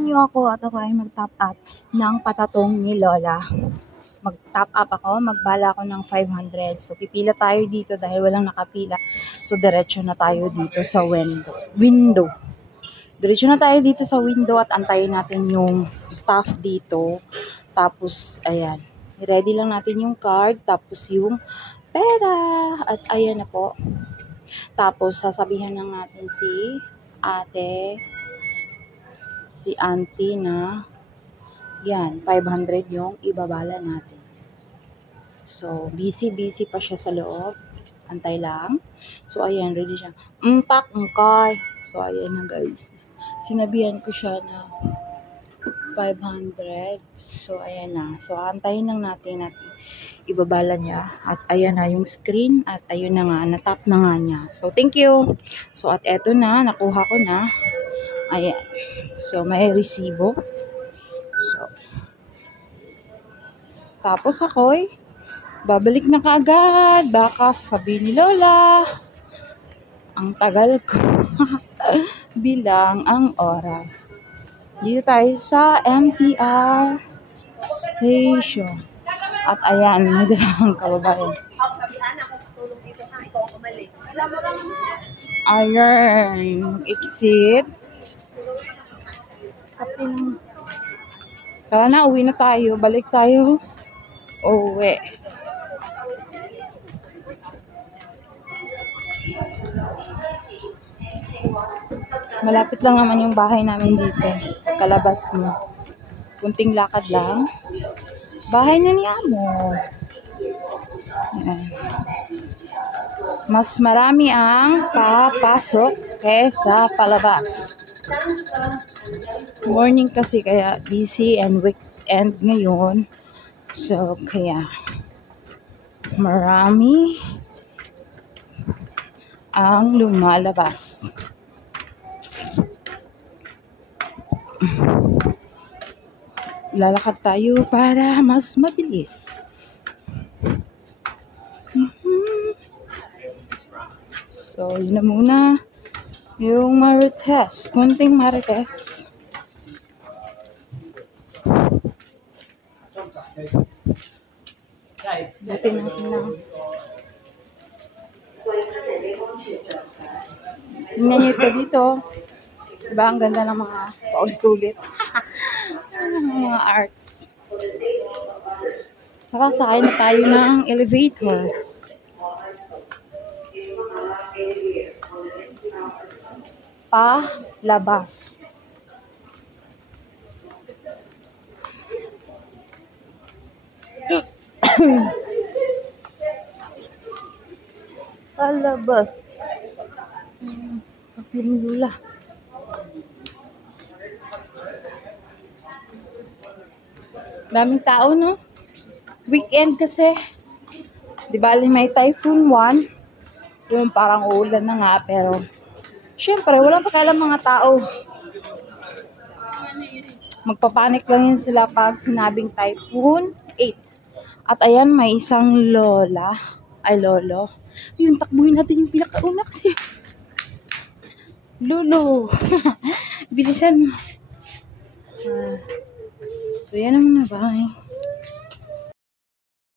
Samahan niyo ako at ako ay mag-top up ng patatong ni Lola. Mag-top up ako, magbala ako ng 500. So, pipila tayo dito dahil walang nakapila. So, diretso na tayo dito sa window. Diretso na tayo dito sa window at antayin natin yung staff dito. Tapos, ayan. I-ready lang natin yung card. Tapos, yung pera. At ayan na po. Tapos, sasabihan lang natin si auntie na yan, 500 yung ibabala natin. So, busy pa siya sa loob. Antay lang. So, ayan, ready siya. Mkay. So, ayan na guys. Sinabihan ko siya na 500. So, ayan na. So, antayin lang natin ibabala niya. At ayan na yung screen. At ayun na nga, natap na nga niya. So, thank you. So, at eto na, nakuha ko na. Ayan. So, may resibo. So, tapos ako'y babalik na kaagad. Baka sabihin ni Lola, ang tagal ko. Bilang ang oras. Dito tayo sa MTR station. At ayan, may dalang kababayan. Ayan, exit. Tara na, uwi na tayo. Balik tayo. Uwi. Malapit lang naman yung bahay namin dito. Kalabas mo. Kunting lakad lang. Bahay na ni Amo. Ayan. Mas marami ang papasok kaysa palabas. Morning kasi kaya busy and weekend ngayon. So, kaya marami ang lumalabas. Lalakad tayo para mas mabilis. So, yun na muna. Yung marites. Kunting marites. Buti natin lang. Tingnan nyo ito dito. Diba ang ganda ng mga paulit-ulit. Mga arts. Nakasakay na tayo ng elevator. Palabas. Palabas. Papiling lula. Daming tao, no? Weekend kasi. Di bali may typhoon 1. Yung parang ulan na nga, pero syempre, walang pakialam mga tao. Magpapanik lang yun sila pag sinabing typhoon 8. At ayan, may isang lola. Ay, lolo. Ayun, takbuhin natin yung pinakauna kasi. Lolo. Bilisan mo. So, yan naman na. Bye.